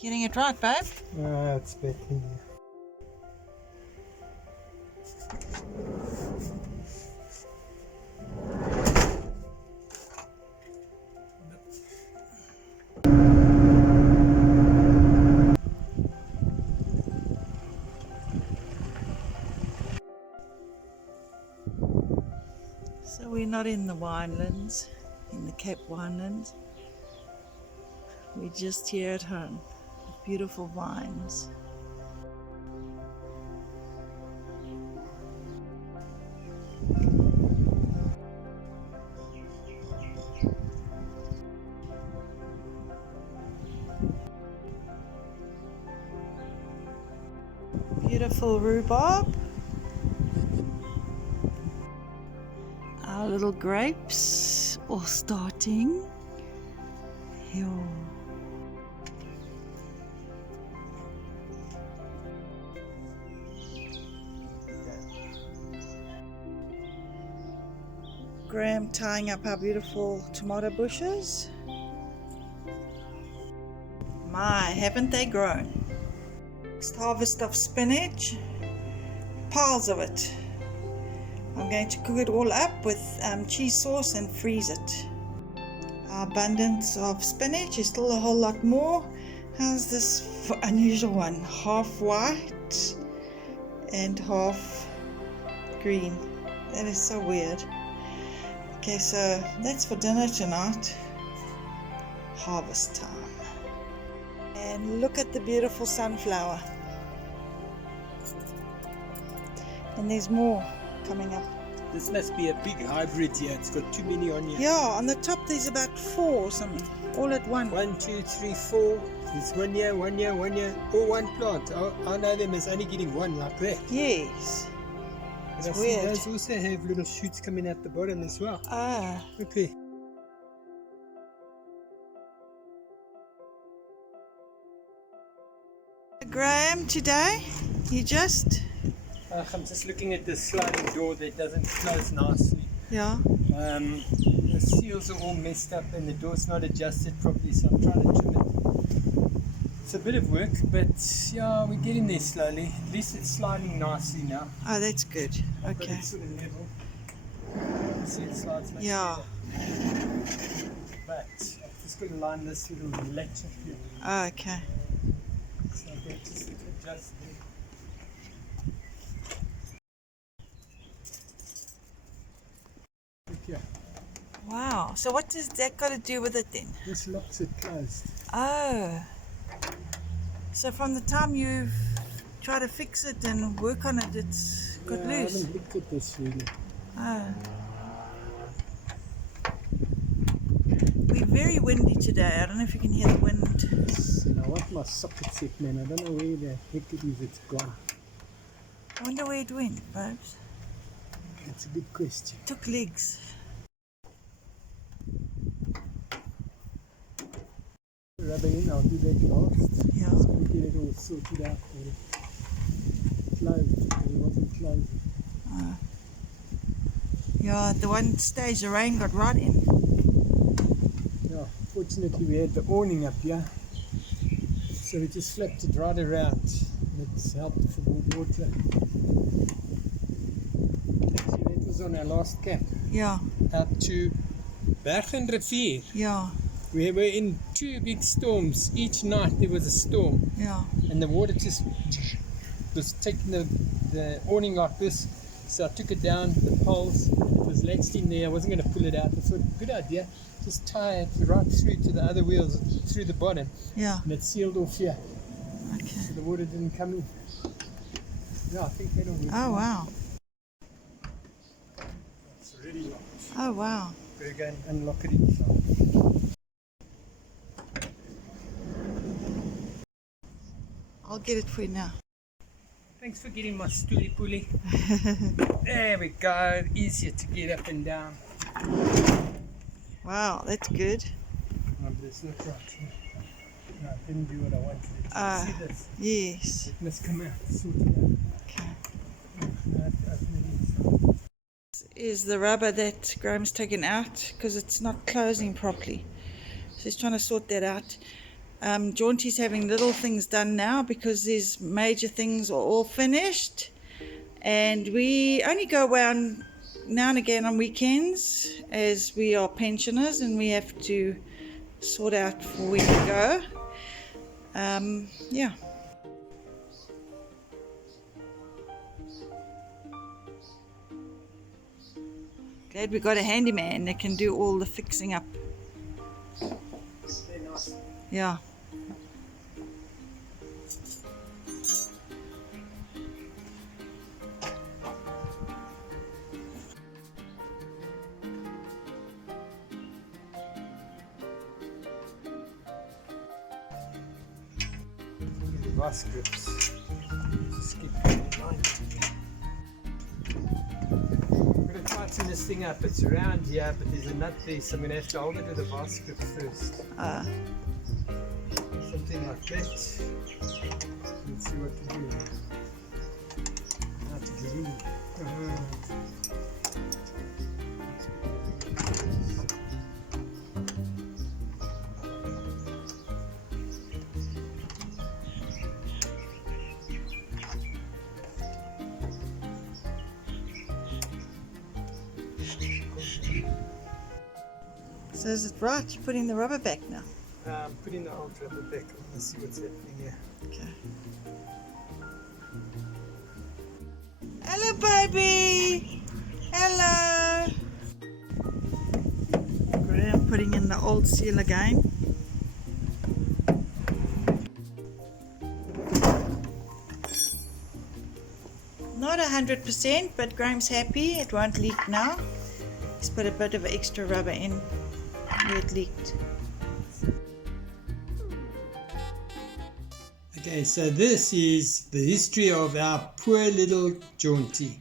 Getting it right, babe? It's better. So we're not in the winelands, in the Cape Winelands. We're just here at home with beautiful vines. Beautiful rhubarb. Our little grapes all starting. Yo. Graham tying up our beautiful tomato bushes. My, haven't they grown? Next harvest of spinach. Piles of it. I'm going to cook it all up with cheese sauce and freeze it. Our abundance of spinach is still a whole lot more. How's this unusual one? Half white and half green. That is so weird. Okay, so that's for dinner tonight. Harvest time. And look at the beautiful sunflower. And there's more coming up. This must be a big hybrid here. It's got too many on here. Yeah, on the top there's about 4 or something, all at once. 1, 2, 3, 4. There's one here, one here, one here. All one plant. I know them as only getting one like that. Yes. But It's I see weird. those also have little shoots coming out the bottom as well. Ah. Okay. Graham, today you just... I'm just looking at this sliding door that doesn't close nicely. Yeah. The seals are all messed up and the door's not adjusted properly, so I'm trying to trim it. It's a bit of work, but yeah, we're getting there slowly. At least it's sliding nicely now. Oh, that's good. But Okay. it's sort of level. You see it slides much Yeah. better. But I've just got to line this little latch up here. Oh, okay. So I'm going to just adjust there. Here. Wow. So what does that got to do with it then? This locks it closed. Oh. So from the time you've tried to fix it and work on it, it's got Yeah, I loose. haven't looked at this really. Oh. We're very windy today. I don't know if you can hear the wind. And I want my socket set, man. I don't know where the heck it is. It's gone. I wonder where it went, babes. That's a good question. Took legs. Rubber in, I'll do that last. Yeah. Just going to get it all sorted out for it. Closed. It wasn't closing. Yeah, at the one stage the rain got right in. Yeah, fortunately we had the awning up here. So we just flipped it right around. And it's helped for more water. See, that was on our last camp. Yeah, Out to Berg Rivier. yeah, We were in 2 big storms. Each night there was a storm. yeah. And the water just was taking the awning like this. So I took it down, the poles, it was latched in there. I wasn't going to pull it out. I thought, good idea, just tie it right through to the other wheels, through the bottom. Yeah. And it's sealed off here, Okay. so the water didn't come in. Yeah, I think that'll work. Oh wow. It's already locked. Oh wow. Better go and unlock it inside. I'll get it for you now. Thanks for getting my stoolie pulley. There we go, easier to get up and down. Wow, that's good. Oh, but it's not right. No, it didn't do what I wanted it to. See this? Yes. It must come out, sort it out. Okay. Now I have to open it inside. This is the rubber that Graham's taken out because it's not closing properly. So he's trying to sort that out. Jaunti's having little things done now because his major things are all finished, and we only go around now and again on weekends as we are pensioners and we have to sort out for where we go. Yeah. Glad we got a handyman that can do all the fixing up. Very nice. Yeah. Vice grips. Just keep it in line. I'm going to tighten this thing up. It's around here, but there's a nut there, so I'm going to have to hold it with a vice grip first. Something like that. Let's see what we do. How to glue. So is it right? You're putting the rubber back now? I'm putting the old rubber back. Let's see what's happening here. Okay. Hello, baby. Hello. Great. I'm putting in the old seal again. Not 100%, but Graham's happy. It won't leak now. He's put a bit of extra rubber in where it leaked. Okay, so this is the history of our poor little Jaunti.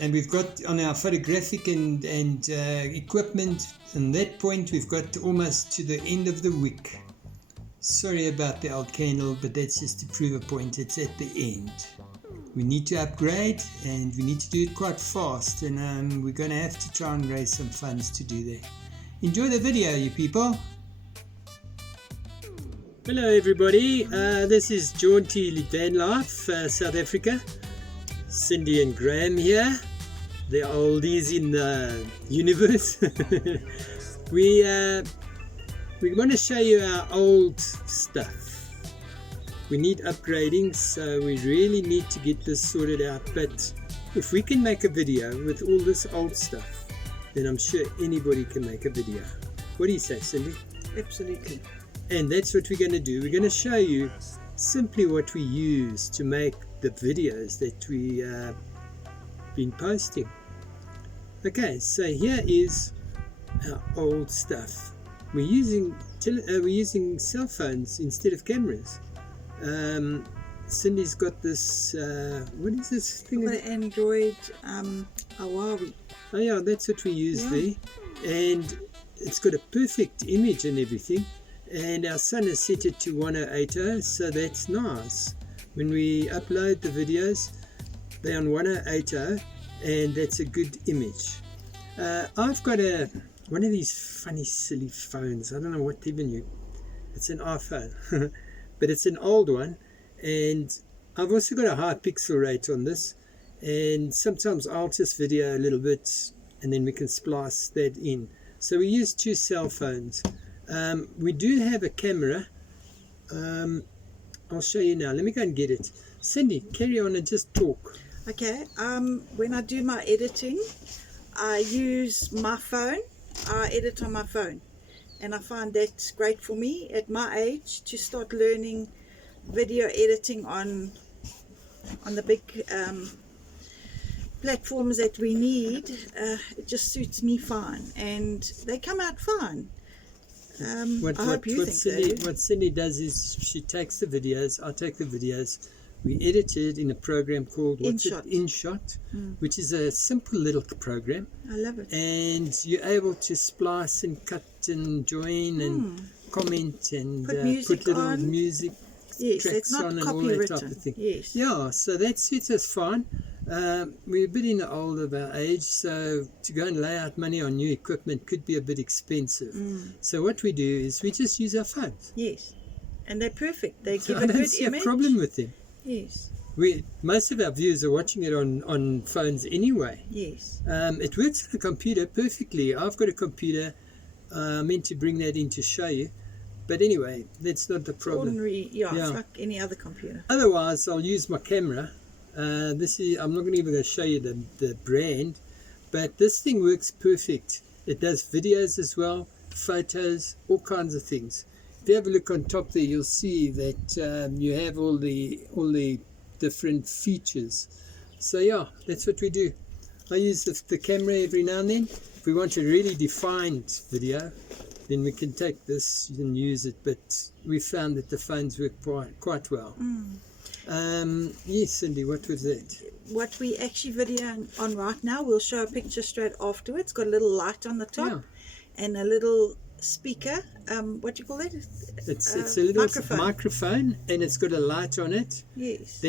And we've got on our photographic and equipment, on that point we've got almost to the end of the wick. Sorry about the old candle, but that's just to prove a point. It's at the end. We need to upgrade, and we need to do it quite fast, and we're going to have to try and raise some funds to do that. Enjoy the video, you people. Hello everybody, this is Jaunti Vanlife, South Africa. Cindy and Graham here, the oldies in the universe. We want to show you our old stuff. We need upgrading, so we really need to get this sorted out. But if we can make a video with all this old stuff, then I'm sure anybody can make a video. What do you say, Cindy? Absolutely. And that's what we're going to do. We're going to show you simply what we use to make the videos that we been posting. Okay, so here is our old stuff. We're using cell phones instead of cameras. Cindy's got this, what is this thing? I've got an Android Huawei. Oh yeah, that's what we use there. And it's got a perfect image and everything. And our son has set it to 1080, so that's nice. When we upload the videos, they're on 1080, and that's a good image. I've got one of these funny, silly phones. I don't know what even it's an iPhone. But it's an old one, and I've also got a high pixel rate on this, and sometimes I'll just video a little bit and then we can splice that in. So we use two cell phones. We do have a camera. I'll show you now. Let me go and get it. Cindy, carry on and just talk. Okay, when I do my editing, I use my phone. I edit on my phone. And I find that's great for me at my age to start learning video editing on the big platforms that we need. It just suits me fine, and they come out fine. I hope you think so. What Cindy does is she takes the videos, I take the videos, we edit it in a program called InShot, which is a simple little program. I love it. And you're able to splice and cut and join and comment and put little music tracks on and all that type of thing. Yes. Yeah, so that suits us fine. We're a bit in the old of our age, so to go and lay out money on new equipment could be a bit expensive. So what we do is we just use our phones. Yes. And they're perfect. They So give I a don't good see image. a problem with them. Yes, Most of our viewers are watching it on phones anyway. yes. It works on a computer perfectly. I've got a computer. I meant to bring that in to show you. But anyway, that's not the It's problem. ordinary, yeah, Yeah. it's like any other computer. Otherwise, I'll use my camera. I'm not even going to show you the brand, but this thing works perfect. It does videos as well, photos, all kinds of things. If you have a look on top there, you'll see that you have all the different features. So yeah, that's what we do. I use the camera every now and then. If we want a really defined video, then we can take this and use it, but we found that the phones work quite well. Yes, Cindy, what was that? What we actually video on right now, we'll show a picture straight afterwards. It's got a little light on the top, Yeah. and a little speaker. What do you call it? It's a little microphone. and it's got a light on it. Yes.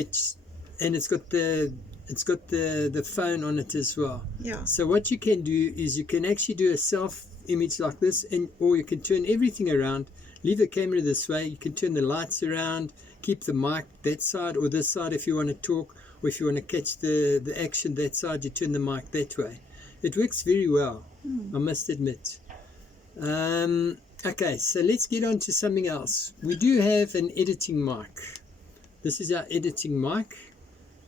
And it's got the phone on it as well. Yeah. So what you can do is you can actually do a self image like this, or you can turn everything around. Leave the camera this way. You can turn the lights around. Keep the mic that side or this side if you want to talk, or if you want to catch the action that side, you turn the mic that way. It works very well, I must admit. Okay, so let's get on to something else. We do have an editing mic. This is our editing mic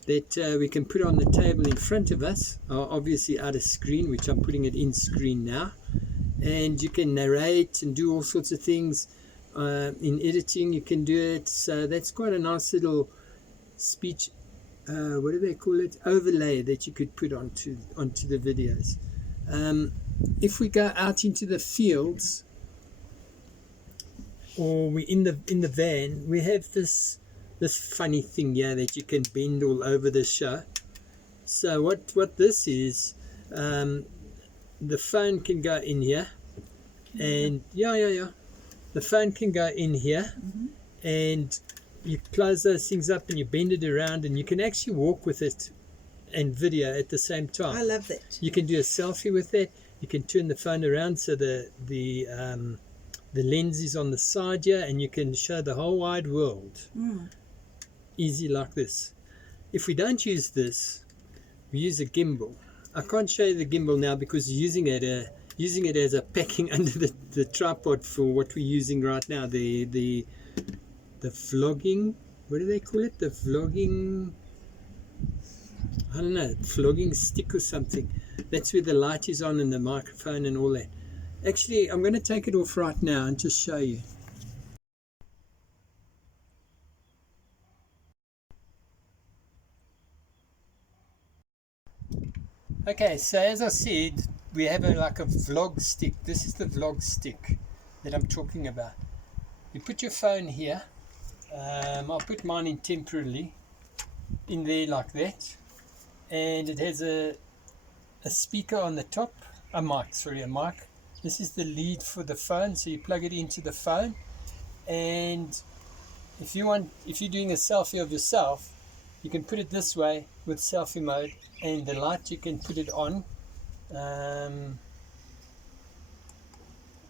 that we can put on the table in front of us, obviously out of screen, which I'm putting it in screen now. And you can narrate and do all sorts of things. In editing you can do it, so that's quite a nice little speech, what do they call it, overlay that you could put onto the videos. If we go out into the fields, or we in the van, we have this funny thing here that you can bend all over the show. So what this is, the phone can go in here, and the phone can go in here, and you close those things up and you bend it around, and you can actually walk with it and video at the same time. I love that. You can do a selfie with that. You can turn the phone around so the lens is on the side here, and you can show the whole wide world. Easy like this. If we don't use this, we use a gimbal. I can't show you the gimbal now because using it as a packing under the tripod for what we're using right now, the vlogging, what do they call it, the vlogging, I don't know, vlogging stick or something. That's where the light is on and the microphone and all that. Actually, I'm going to take it off right now and just show you. Okay, so as I said, we have like a vlog stick. This is the vlog stick that I'm talking about. You put your phone here. I'll put mine in temporarily in there like that, and it has a speaker on the top, a mic. This is the lead for the phone, so you plug it into the phone, and if you're doing a selfie of yourself, you can put it this way with selfie mode, and the light you can put it on.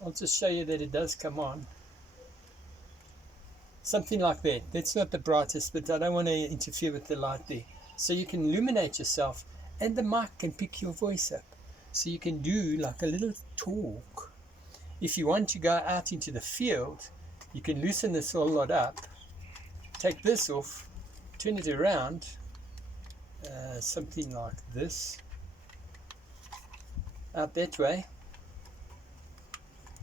I'll just show you that it does come on. Something like that. That's not the brightest, but I don't want to interfere with the light there. So you can illuminate yourself, and the mic can pick your voice up. So you can do like a little talk. If you want to go out into the field, you can loosen this whole lot up, take this off, turn it around, something like this, out that way,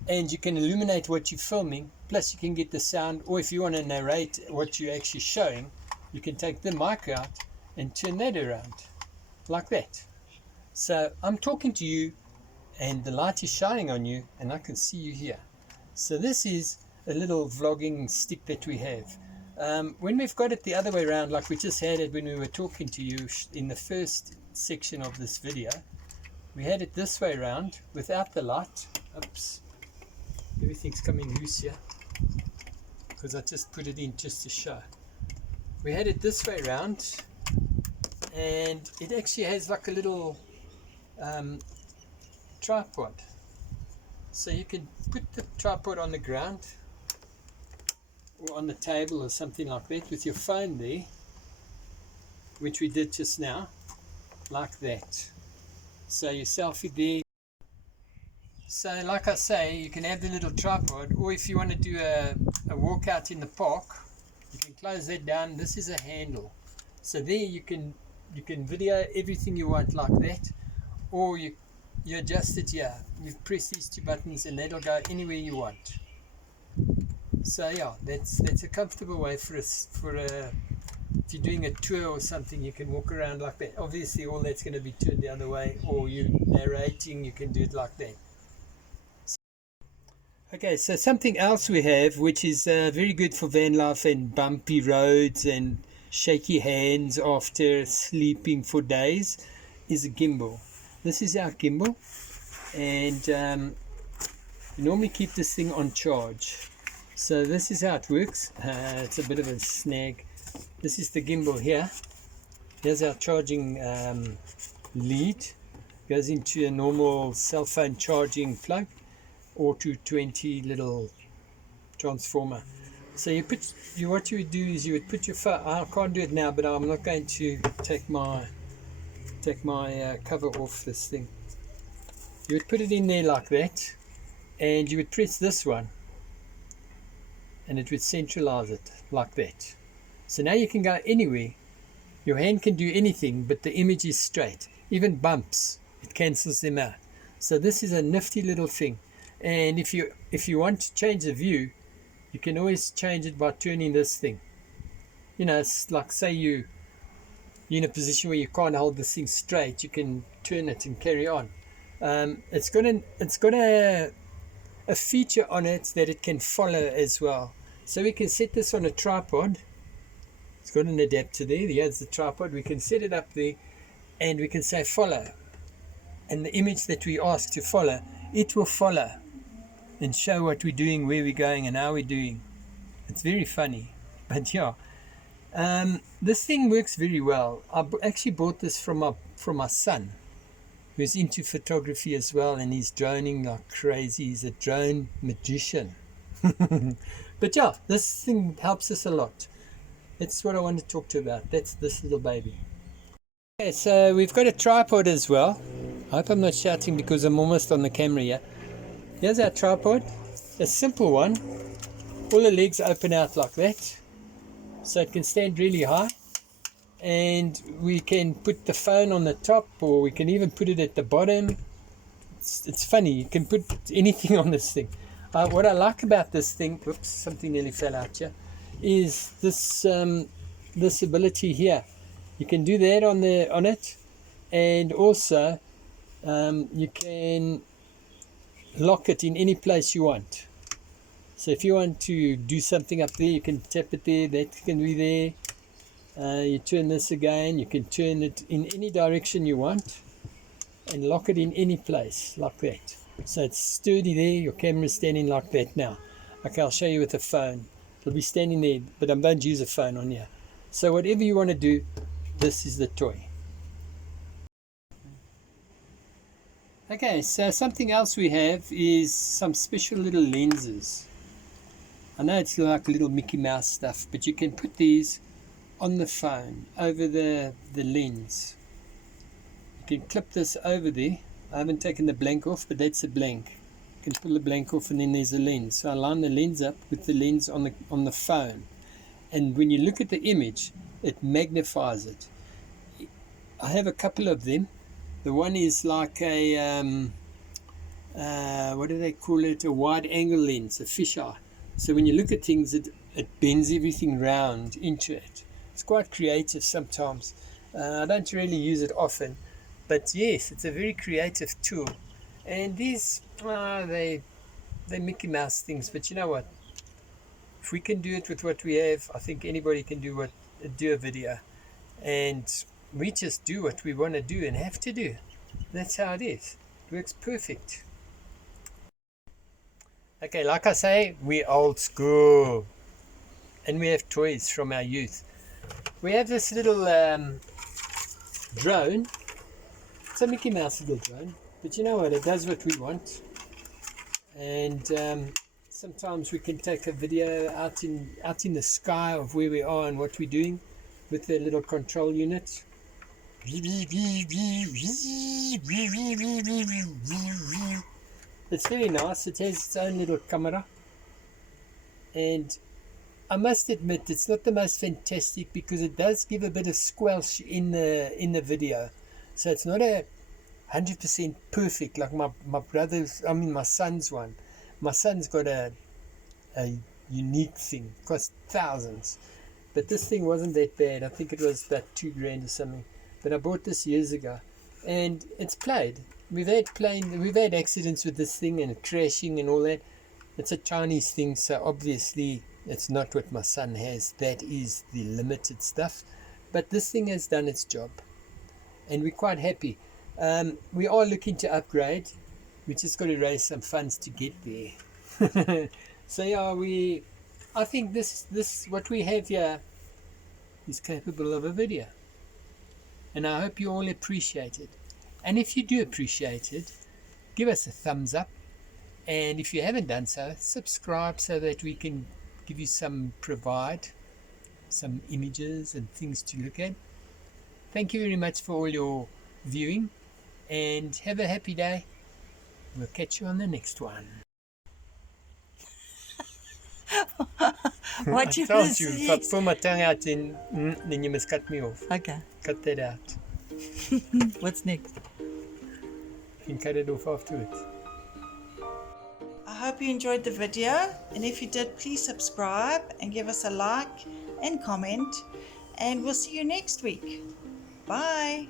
and you can illuminate what you're filming, plus you can get the sound, or if you want to narrate what you're actually showing, you can take the mic out and turn that around like that. So I'm talking to you and the light is shining on you and I can see you here. So this is a little vlogging stick that we have. When we've got it the other way around, like we just had it when we were talking to you in the first section of this video, we had it this way around without the light. Oops, everything's coming loose here because I just put it in just to show. We had it this way around, and it actually has like a little tripod, so you can put the tripod on the ground, or on the table or something like that with your phone there, which we did just now, like that. So your selfie there. So like I say, you can have the little tripod, or if you want to do a walkout in the park, you can close that down. This is a handle, so there you can video everything you want like that, or you adjust it here. You press these two buttons and that'll go anywhere you want. So yeah, that's a comfortable way for us if you're doing a tour or something, you can walk around like that. Obviously all that's going to be turned the other way, or you narrating, you can do it like that. Okay, so something else we have, which is very good for van life and bumpy roads and shaky hands after sleeping for days, is a gimbal. This is our gimbal, and you normally keep this thing on charge. So this is how it works. It's a bit of a snag. This is the gimbal here. Here's our charging lead. Goes into a normal cell phone charging plug, or 220 little transformer. So what you would do is you would put your phone. I can't do it now, but I'm not going to take my cover off this thing. You would put it in there like that, and you would press this one, and it would centralize it like that. So now you can go anywhere. Your hand can do anything, but the image is straight. Even bumps, it cancels them out. So this is a nifty little thing. And if you want to change the view, you can always change it by turning this thing. You know, it's like, say you're in a position where you can't hold this thing straight, you can turn it and carry on. It's got a feature on it that it can follow as well. So we can set this on a tripod. It's got an adapter there. Here's the tripod. We can set it up there, and we can say follow. And the image that we ask to follow, it will follow and show what we're doing, where we're going, and how we're doing. It's very funny, but yeah. This thing works very well. I actually bought this from my son, who's into photography as well, and he's droning like crazy. He's a drone magician. But yeah, this thing helps us a lot. That's what I want to talk to you about. That's this little baby. Okay, so we've got a tripod as well. I hope I'm not shouting because I'm almost on the camera here. Here's our tripod, a simple one. All the legs open out like that, so it can stand really high. And we can put the phone on the top, or we can even put it at the bottom. It's funny, you can put anything on this thing. What I like about this thing, whoops, something nearly fell out here, is this this ability here. You can do that on it, and also you can lock it in any place you want. So if you want to do something up there, you can tap it there, that can be there. You turn this again, you can turn it in any direction you want and lock it in any place like that. So it's sturdy there. Your camera is standing like that now. Okay, I'll show you with the phone. It'll be standing there, but I don't use a phone on here. So whatever you want to do, this is the toy. Okay, so something else we have is some special little lenses. I know it's like little Mickey Mouse stuff, but you can put these on the phone over the lens. You can clip this over there. I haven't taken the blank off, but that's a blank. You can pull the blank off, and then there's a lens. So I line the lens up with the lens on the phone, and when you look at the image, it magnifies it. I have a couple of them. The one is like a what do they call it? A wide angle lens, a fisheye. So when you look at things, it bends everything round into it. It's quite creative sometimes. I don't really use it often, but yes, it's a very creative tool. And these, they're Mickey Mouse things, but you know what? If we can do it with what we have, I think anybody can do a video. And we just do what we want to do and have to do. That's how it is. It works perfect. Okay, like I say, we're old school. And we have toys from our youth. We have this little drone. It's a Mickey Mouse little drone. But you know what? It does what we want. And so Sometimes we can take a video out in the sky of where we are and what we're doing with the little control unit. It's very nice. It has its own little camera, and I must admit it's not the most fantastic because it does give a bit of squelch in the video, so it's not 100% perfect like my son's one. My son's got a unique thing, cost thousands, but this thing wasn't that bad. I think it was about $2,000 or something, but I bought this years ago, and it's played. We've had accidents with this thing and crashing and all that. It's a Chinese thing, so obviously it's not what my son has. That is the limited stuff, but this thing has done its job, and we're quite happy. We are looking to upgrade. We just got to raise some funds to get there. So yeah, I think this what we have here is capable of a video, and I hope you all appreciate it. And if you do appreciate it, give us a thumbs up, and if you haven't done so, subscribe so that we can provide some images and things to look at. Thank you very much for all your viewing, and have a happy day. We'll catch you on the next one. What you I told you, if I pull my tongue out, then you must cut me off. Okay. Cut that out. What's next? You can cut it off afterwards. I hope you enjoyed the video, and if you did, please subscribe and give us a like and comment, and we'll see you next week. Bye.